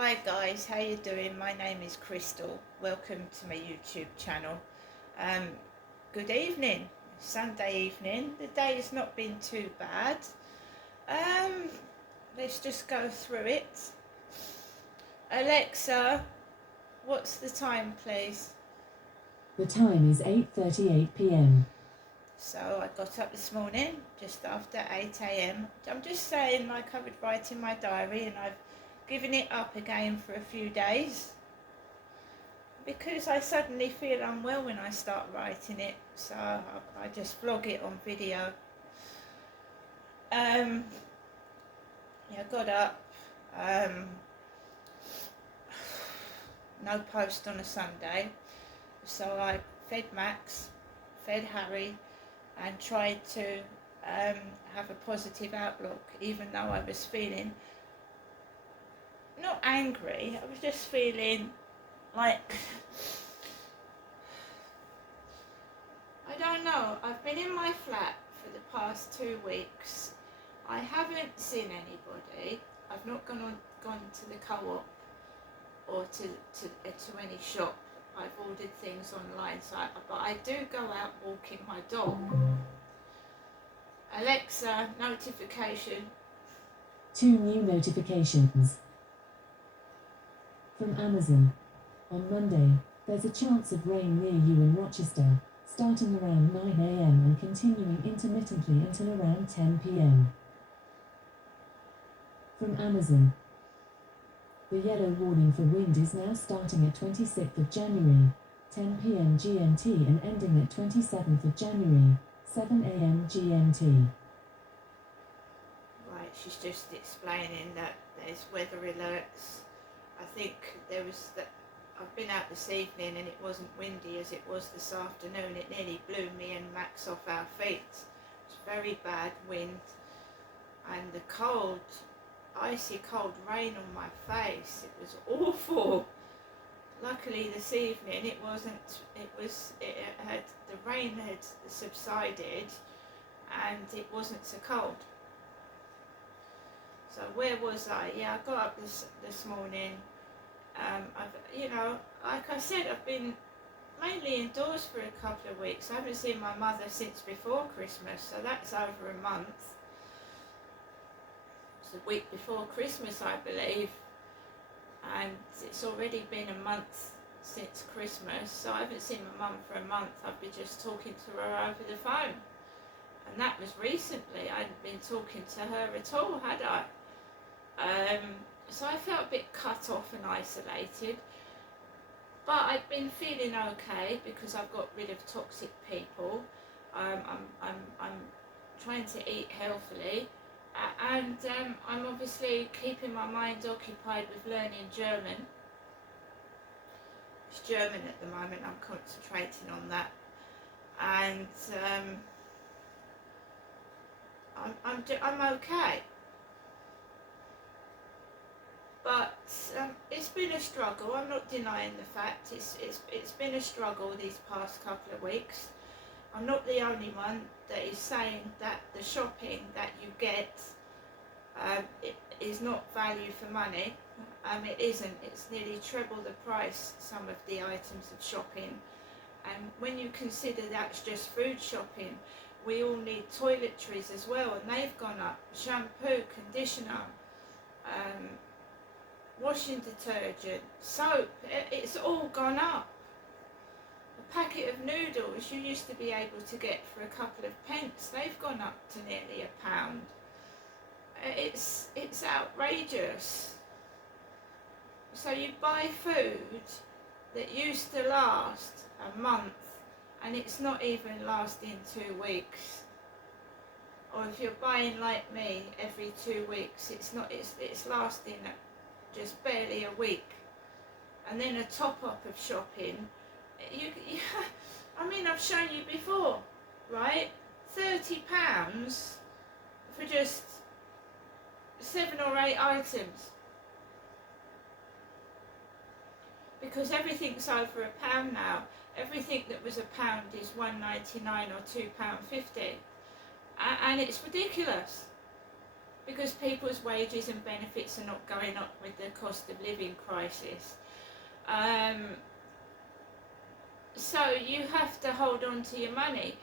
Hi guys, how you doing? My name is Crystal. Welcome to my YouTube channel. Um, Good evening, Sunday evening. The day has not been too bad. Um, let's just go through it. Alexa, what's the time, please? The time is 8:38 p.m. So I got up this morning just after 8 a.m. I'm just saying, like I would write in my diary, and I've given it up again for a few days, because I suddenly feel unwell when I start writing it, so I just vlog it on video. Yeah, got up. Um, no post on a Sunday, so I fed Max, fed Harry, and tried to have a positive outlook, even though I was feeling not angry. I was just feeling like, I don't know. I've been in my flat for the past 2 weeks. I haven't seen anybody. I've not gone to the co-op or to any shop. I've ordered things online, but I do go out walking my dog. Alexa, notification. 2 new notifications. From Amazon. On Monday, there's a chance of rain near you in Rochester, starting around 9 a.m. and continuing intermittently until around 10 p.m. From Amazon. The yellow warning for wind is now starting at 26th of January, 10 p.m. GMT and ending at 27th of January, 7 a.m. GMT. Right, she's just explaining that there's weather alerts. I think there was that. I've been out this evening and it wasn't windy as it was this afternoon. It nearly blew me and Max off our feet. It's very bad wind, and the cold, icy cold rain on my face. It was awful. Luckily this evening it wasn't. It had, the rain had subsided and it wasn't so cold. So where was I? Yeah, I got up this morning. Like I said, I've been mainly indoors for a couple of weeks. I haven't seen my mother since before Christmas, so that's over a month. It's the week before Christmas, I believe, and it's already been a month since Christmas, so I haven't seen my mum for a month. I've been just talking to her over the phone, and that was recently. I hadn't been talking to her at all, had I? So I felt a bit cut off and isolated, but I've been feeling okay because I've got rid of toxic people. I'm trying to eat healthily, and I'm obviously keeping my mind occupied with learning German. It's German at the moment. I'm concentrating on that, and I'm okay. But it's been a struggle. I'm not denying the fact. It's been a struggle these past couple of weeks. I'm not the only one that is saying that the shopping that you get it is not value for money. It isn't. It's nearly treble the price, some of the items of shopping. And when you consider that's just food shopping, we all need toiletries as well, and they've gone up. Shampoo, conditioner, washing detergent, soap, it's all gone up. A packet of noodles you used to be able to get for a couple of pence, they've gone up to nearly £1. It's outrageous. So you buy food that used to last a month and it's not even lasting 2 weeks. Or if you're buying like me every 2 weeks, it's lasting just barely a week. And then a top-up of shopping, I've shown you before, right? £30 for just 7 or 8 items, because everything's over £1 now. Everything that was £1 is £1.99 or £2.50, and it's ridiculous. because people's wages and benefits are not going up with the cost of living crisis. So you have to hold on to your money.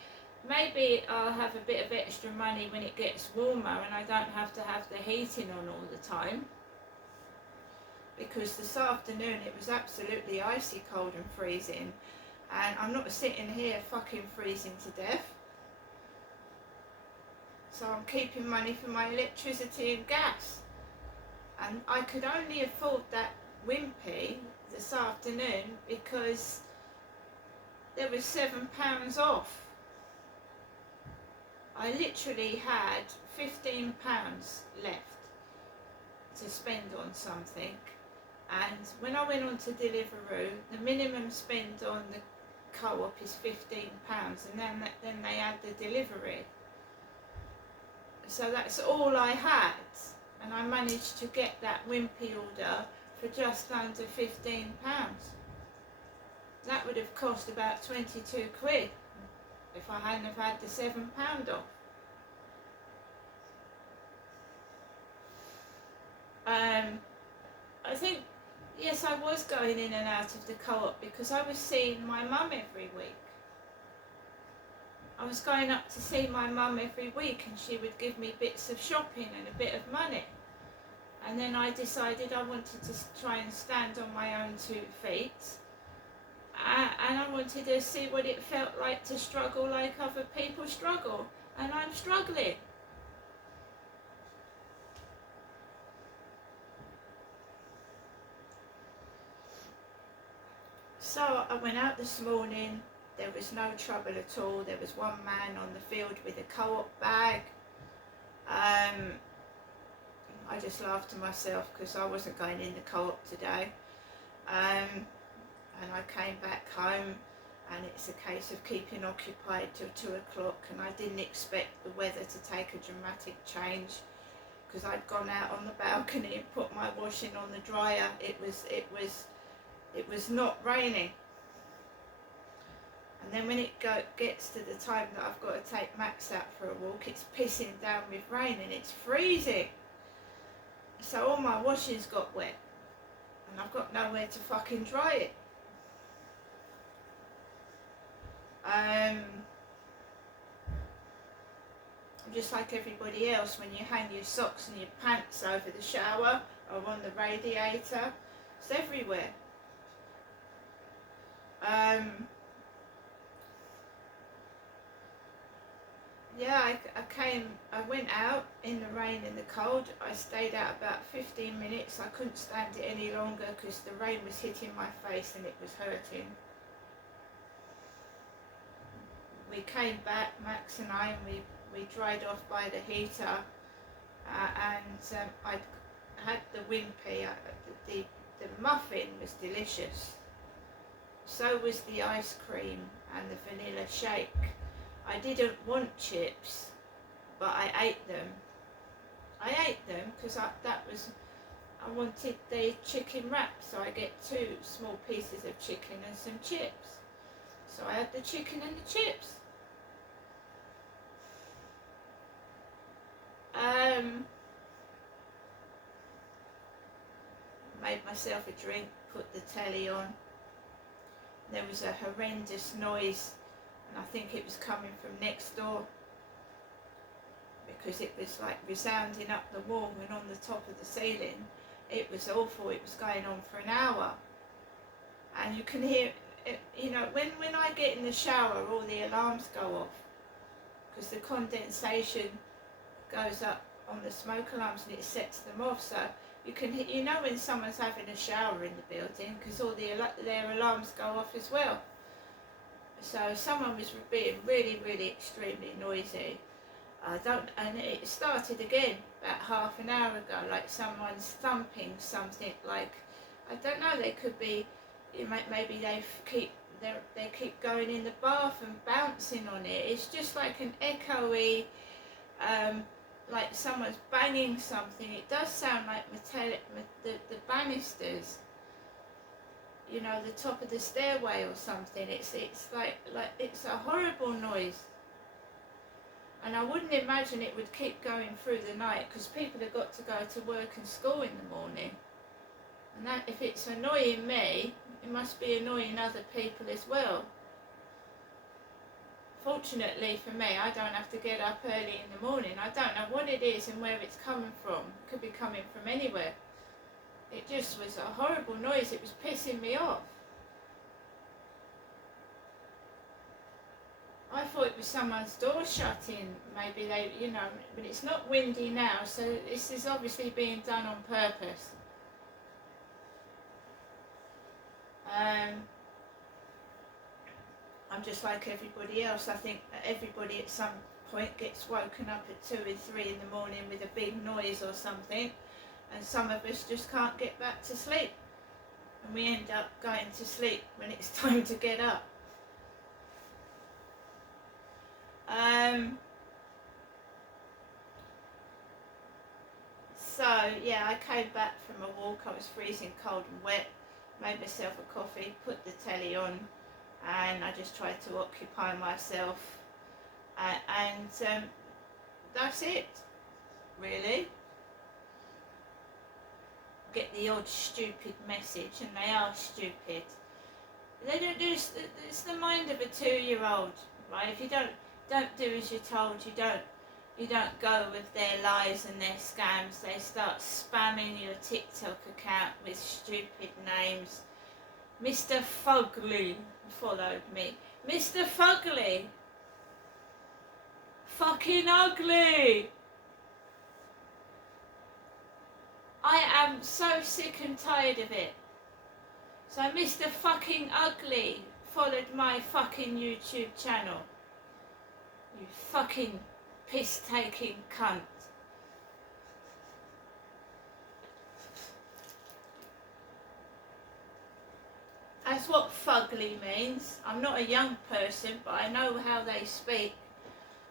Maybe I'll have a bit of extra money when it gets warmer and I don't have to have the heating on all the time. Because this afternoon it was absolutely icy cold and freezing, and I'm not sitting here fucking freezing to death. So I'm keeping money for my electricity and gas. And I could only afford that Wimpy this afternoon because there was £7 off. I literally had £15 left to spend on something, and when I went on to Deliveroo, the minimum spend on the co-op is £15, and then they add the delivery. So that's all I had, and I managed to get that Wimpy order for just under £15. That would have cost about 22 quid if I hadn't have had the £7 off. I think, yes, I was going in and out of the co-op because I was seeing my mum every week. I was going up to see my mum every week, and she would give me bits of shopping and a bit of money. And then I decided I wanted to try and stand on my own 2 feet. And I wanted to see what it felt like to struggle like other people struggle. And I'm struggling. So I went out this morning. There was no trouble at all. There was one man on the field with a co-op bag. I just laughed to myself because I wasn't going in the co-op today. And I came back home, and it's a case of keeping occupied till 2 o'clock, and I didn't expect the weather to take a dramatic change because I'd gone out on the balcony and put my washing on the dryer. It was not raining. And then when it gets to the time that I've got to take Max out for a walk, it's pissing down with rain and it's freezing. So all my washing's got wet, and I've got nowhere to fucking dry it. Just like everybody else, when you hang your socks and your pants over the shower or on the radiator, it's everywhere. Yeah, I went out in the rain and the cold. I stayed out about 15 minutes. I couldn't stand it any longer because the rain was hitting my face and it was hurting. We came back, Max and I, and we dried off by the heater, and I had the Wimpy. The muffin was delicious. So was the ice cream and the vanilla shake. I didn't want chips, but I ate them. I ate them because I wanted the chicken wrap, so I get 2 small pieces of chicken and some chips. So I had the chicken and the chips. Made myself a drink, put the telly on. There was a horrendous noise, and I think it was coming from next door because it was like resounding up the wall and on the top of the ceiling. It was awful. It was going on for an hour, and you can hear it, you know, when I get in the shower, all the alarms go off because the condensation goes up on the smoke alarms and it sets them off. So you can, you know, when someone's having a shower in the building because all their alarms go off as well. So someone was being really, really extremely noisy. And it started again about half an hour ago, like someone's thumping something. Like, I don't know, they could be, maybe they keep going in the bath and bouncing on it. It's just like an echoey, like someone's banging something. It does sound like metallic, the banisters, you know, the top of the stairway or something. It's like it's a horrible noise. And I wouldn't imagine it would keep going through the night, because people have got to go to work and school in the morning. And that, if it's annoying me, it must be annoying other people as well. Fortunately for me, I don't have to get up early in the morning. I don't know what it is and where it's coming from. It could be coming from anywhere. It just was a horrible noise. It was pissing me off. I thought it was someone's door shutting. Maybe they, but it's not windy now, so this is obviously being done on purpose. I'm just like everybody else. I think that everybody at some point gets woken up at 2 and 3 in the morning with a big noise or something, and some of us just can't get back to sleep, and we end up going to sleep when it's time to get up. So yeah, I came back from a walk. I was freezing cold and wet, made myself a coffee, put the telly on, and I just tried to occupy myself, and that's it, really. Get the odd stupid message, and they are stupid. They don't do. It's the mind of a 2-year-old, right? If you don't do as you're told, you don't go with their lies and their scams. They start spamming your TikTok account with stupid names. Mr. Fugly followed me. Mr. Fugly! Fucking ugly! I am so sick and tired of it. So Mr. Fucking Ugly followed my fucking YouTube channel. You fucking piss-taking cunt. That's what fugly means. I'm not a young person, but I know how they speak.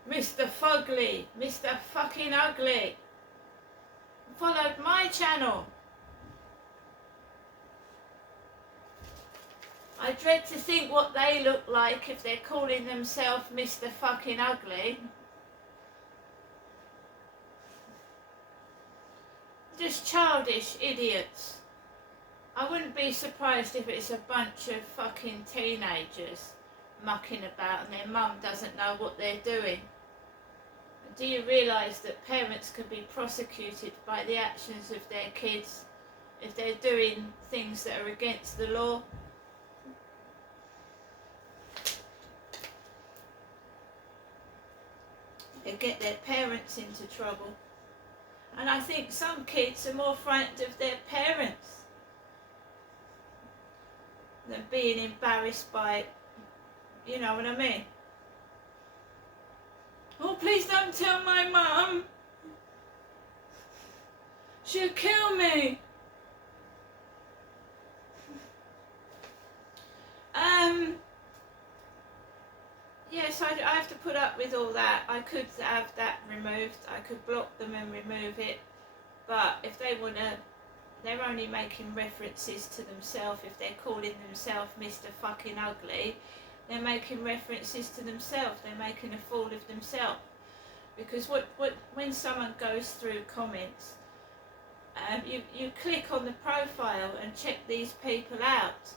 Mr. Fugly, Mr. Fucking Ugly, followed my channel. I dread to think what they look like if they're calling themselves Mr. Fucking Ugly. Just childish idiots. I wouldn't be surprised if it's a bunch of fucking teenagers mucking about and their mum doesn't know what they're doing. Do you realise that parents can be prosecuted by the actions of their kids if they're doing things that are against the law? They get their parents into trouble. And I think some kids are more frightened of their parents than being embarrassed by, you know what I mean? Oh, please don't tell my mum. She'll kill me. Yes, I have to put up with all that. I could have that removed. I could block them and remove it. But if they want to, they're only making references to themselves. If they're calling themselves Mr. Fucking Ugly, they're making references to themselves. They're making a fool of themselves. Because when someone goes through comments, you click on the profile and check these people out.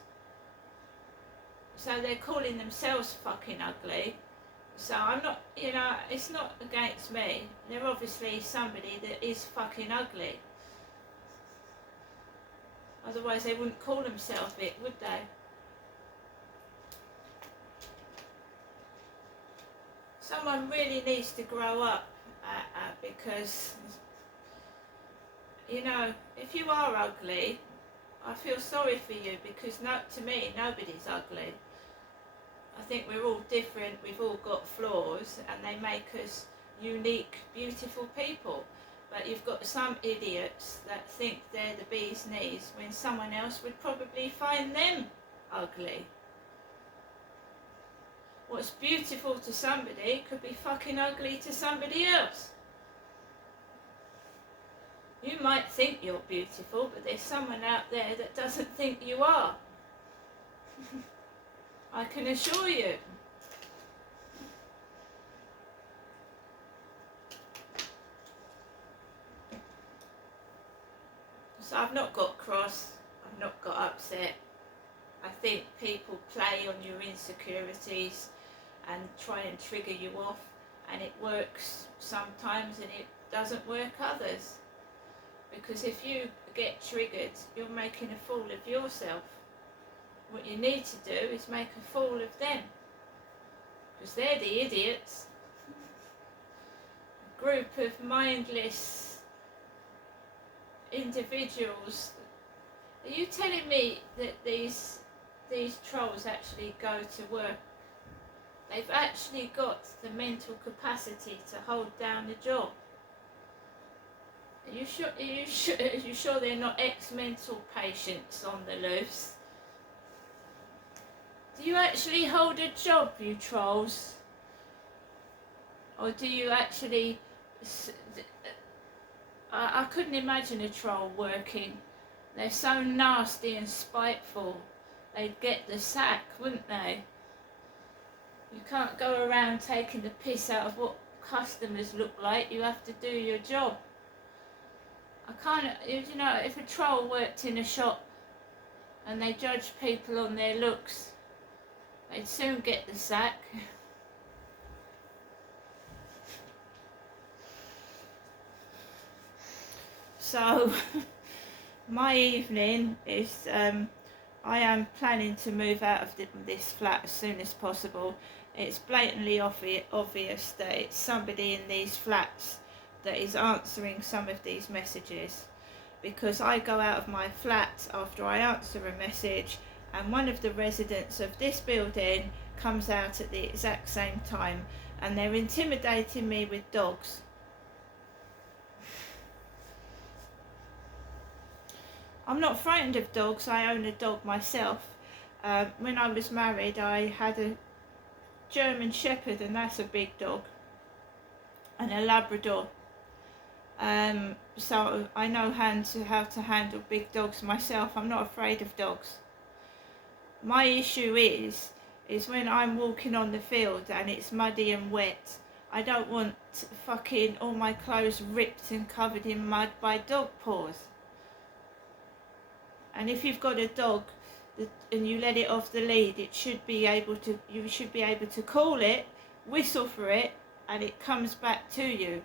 So they're calling themselves fucking ugly. So I'm not, it's not against me. They're obviously somebody that is fucking ugly. Otherwise they wouldn't call themselves it, would they? Someone really needs to grow up because, if you are ugly, I feel sorry for you, because to me, nobody's ugly. I think we're all different, we've all got flaws, and they make us unique, beautiful people. But you've got some idiots that think they're the bee's knees when someone else would probably find them ugly. What's beautiful to somebody could be fucking ugly to somebody else. You might think you're beautiful, but there's someone out there that doesn't think you are. I can assure you. So I've not got cross, I've not got upset. I think people play on your insecurities and try and trigger you off, and it works sometimes and it doesn't work others. Because if you get triggered, you're making a fool of yourself. What you need to do is make a fool of them, because they're the idiots. A group of mindless individuals. Are you telling me that these trolls actually go to work? They've actually got the mental capacity to hold down a job. Are you sure they're not ex-mental patients on the loose? Do you actually hold a job, you trolls? Or do you actually... I couldn't imagine a troll working. They're so nasty and spiteful. They'd get the sack, wouldn't they? You can't go around taking the piss out of what customers look like. You have to do your job. I can't, you know, if a troll worked in a shop and they judged people on their looks, they'd soon get the sack. So, my evening is, I am planning to move out of this flat as soon as possible. It's blatantly obvious that it's somebody in these flats that is answering some of these messages, because I go out of my flat after I answer a message, and one of the residents of this building comes out at the exact same time, and they're intimidating me with dogs. I'm not frightened of dogs. I own a dog myself. When I was married, I had a German Shepherd, and that's a big dog, and a Labrador. So I know how to handle big dogs myself. I'm not afraid of dogs. My issue is when I'm walking on the field and it's muddy and wet. I don't want fucking all my clothes ripped and covered in mud by dog paws. And if you've got a dog and you let it off the lead, you should be able to call it, whistle for it, and it comes back to you.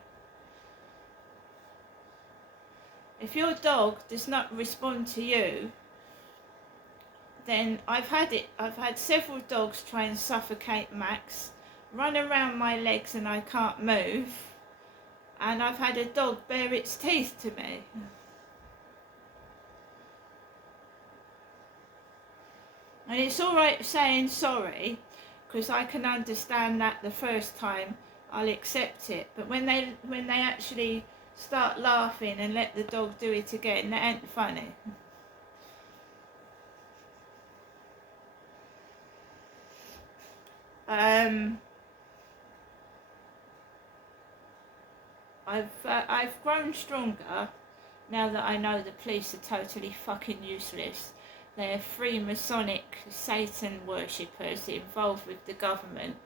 If your dog does not respond to you, then I've had several dogs try and suffocate Max, run around my legs and I can't move, and I've had a dog bare its teeth to me. And it's alright saying sorry, because I can understand that the first time, I'll accept it. But when they actually start laughing and let the dog do it again, that ain't funny. I've grown stronger now that I know the police are totally fucking useless. They're Freemasonic Satan worshippers involved with the government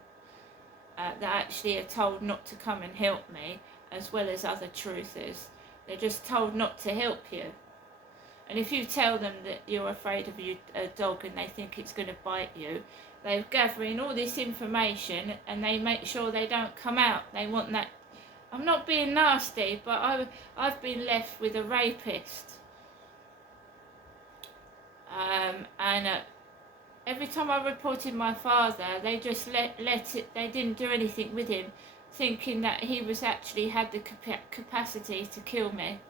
that actually are told not to come and help me, as well as other truthers. They're just told not to help you. And if you tell them that you're afraid of a dog and they think it's going to bite you, they're gathering all this information and they make sure they don't come out. They want that. I'm not being nasty, but I've been left with a rapist. And every time I reported my father, they just let it, they didn't do anything with him, thinking that he was actually had the capacity to kill me.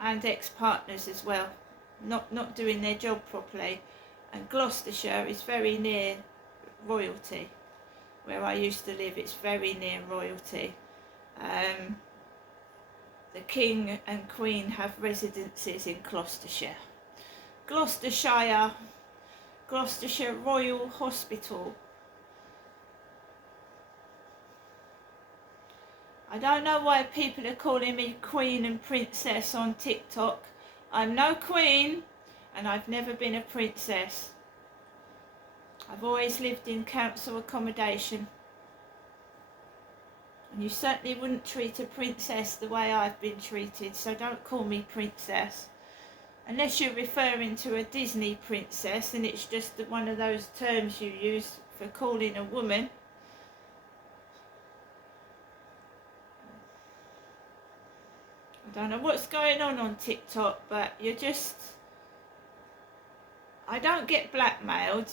And ex-partners as well, not doing their job properly. And Gloucestershire is very near royalty. Where I used to live, it's very near royalty. The King and Queen have residences in Gloucestershire. Gloucestershire Royal Hospital. I don't know why people are calling me Queen and Princess on TikTok. I'm no Queen, and I've never been a princess. I've always lived in council accommodation. And you certainly wouldn't treat a princess the way I've been treated, so don't call me princess. Unless you're referring to a Disney princess and it's just one of those terms you use for calling a woman. I don't know what's going on TikTok, but you're just... I don't get blackmailed.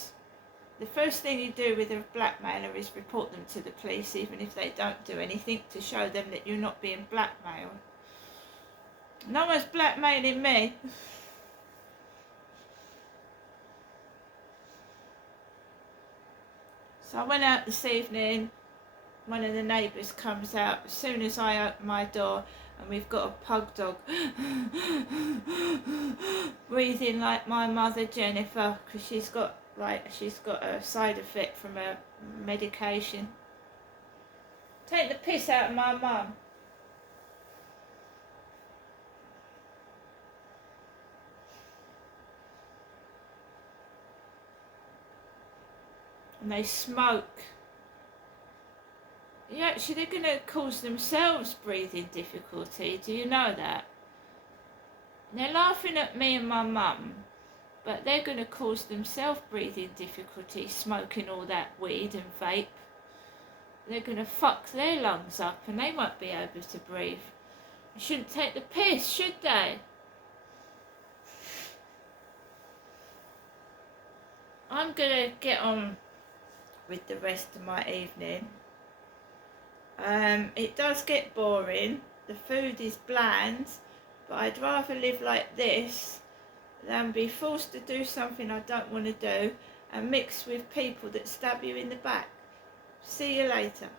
The first thing you do with a blackmailer is report them to the police, even if they don't do anything to show them that you're not being blackmailed. No one's blackmailing me. So I went out this evening. One of the neighbours comes out as soon as I open my door, and we've got a pug dog breathing like my mother Jennifer, because she's got a side effect from her medication. Take the piss out of my mum. And they smoke. Yeah, actually they're going to cause themselves breathing difficulty. Do you know that? They're laughing at me and my mum, but they're going to cause themselves breathing difficulty, smoking all that weed and vape. They're going to fuck their lungs up and they won't be able to breathe. They shouldn't take the piss, should they? I'm going to get on with the rest of my evening. It does get boring. The food is bland, but I'd rather live like this than be forced to do something I don't want to do and mix with people that stab you in the back. See you later.